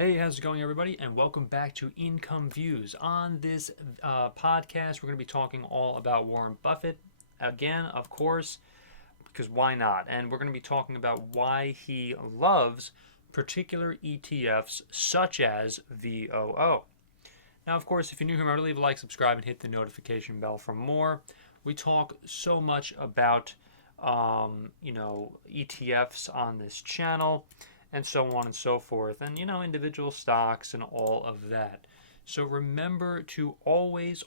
Hey, how's it going, everybody? And welcome back to Income Views. On this podcast, we're going to be talking all about Warren Buffett. Again, of course, because why not? And we're going to be talking about why he loves particular ETFs such as VOO. Now, of course, if you're new here, remember to leave a like, subscribe, and hit the notification bell for more. We talk so much about, ETFs on this channel, and so on and so forth, and individual stocks and all of that. So remember to always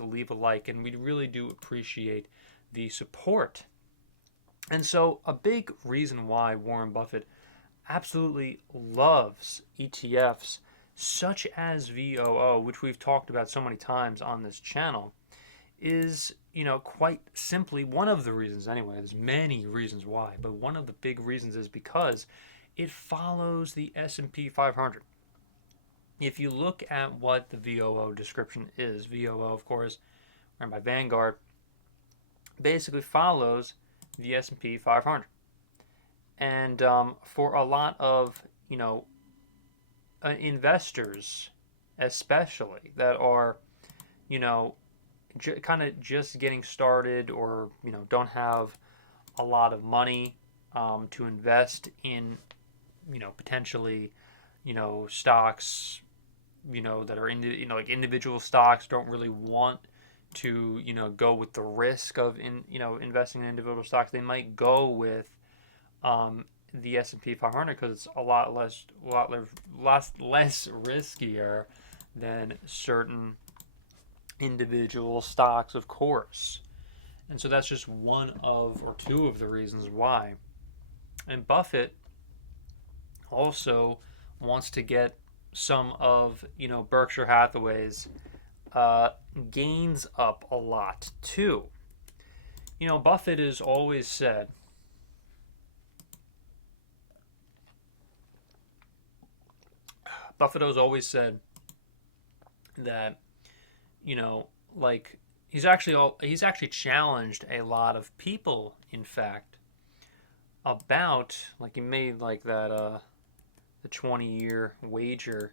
leave a like, and we really do appreciate the support. And so a big reason why Warren Buffett absolutely loves ETFs such as VOO, which we've talked about so many times on this channel, is quite simply one of the reasons. Anyway, there's many reasons why, but one of the big reasons is because it follows the S&P 500. If you look at what the VOO description is, VOO, of course, run by Vanguard, basically follows the S&P 500. And for a lot of, investors, especially, that are, kind of just getting started or, don't have a lot of money to invest in potentially, stocks, that are like individual stocks, don't really want to, go with the risk of investing in individual stocks. They might go with the S&P 500 because it's a lot less riskier than certain individual stocks, of course. And so that's just one of or two of the reasons why. And Buffett also wants to get some of Berkshire Hathaway's gains up a lot too. Buffett has always said that like he's actually challenged a lot of people, in fact, about, like, he made like that the 20-year wager,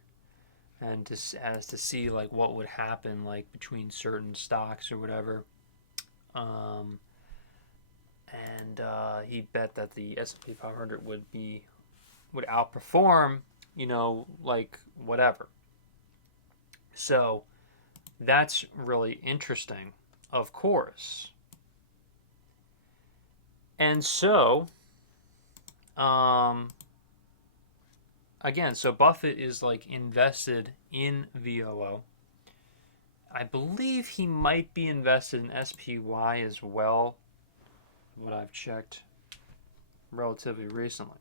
and as to see like what would happen like between certain stocks or whatever, and he bet that the S&P 500 would outperform like whatever. So that's really interesting, of course. And so again, so Buffett is like invested in VOO. I believe he might be invested in SPY as well, what I've checked relatively recently.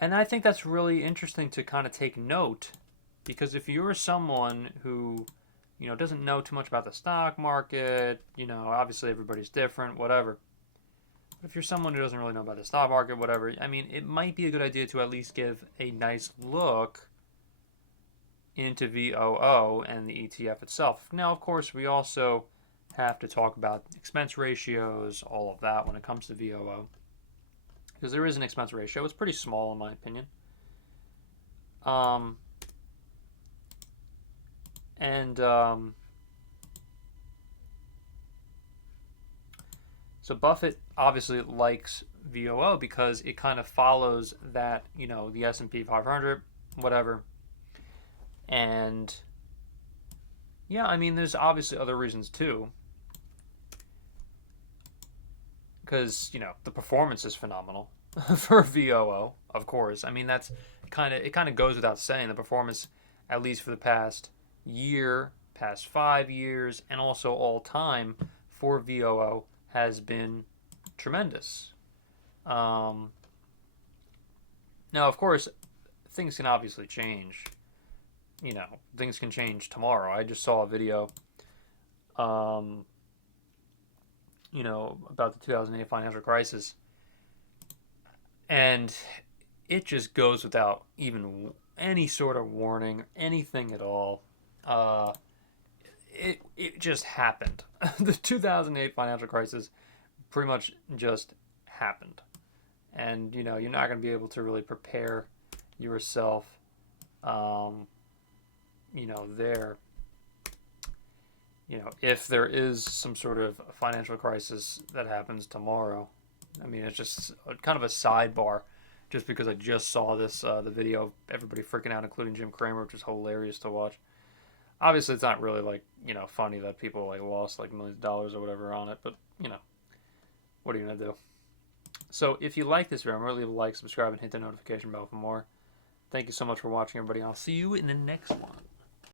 And I think that's really interesting to kind of take note, because if you're someone who doesn't know too much about the stock market, obviously everybody's different, whatever. If you're someone who doesn't really know about the stock market, whatever, I mean, it might be a good idea to at least give a nice look into VOO and the ETF itself. Now, of course, we also have to talk about expense ratios, all of that when it comes to VOO, because there is an expense ratio. It's pretty small, in my opinion. So Buffett obviously likes VOO because it kind of follows that, the S&P 500, whatever. And yeah, I mean, there's obviously other reasons too, because the performance is phenomenal for VOO, of course. I mean, it kind of goes without saying. The performance, at least for the past year, past 5 years, and also all time for VOO, has been tremendous. Now, of course, things can obviously change. Things can change tomorrow. I just saw a video, about the 2008 financial crisis, and it just goes without even any sort of warning, anything at all. It just happened. The 2008 financial crisis pretty much just happened. And, you're not going to be able to really prepare yourself, there, if there is some sort of financial crisis that happens tomorrow. I mean, it's just kind of a sidebar, just because I just saw this, the video of everybody freaking out, including Jim Cramer, which is hilarious to watch. Obviously, it's not really funny that people lost millions of dollars or whatever on it, but what are you gonna do? So if you like this video, remember to leave a like, subscribe, and hit the notification bell for more. Thank you so much for watching, everybody. I'll see you in the next one.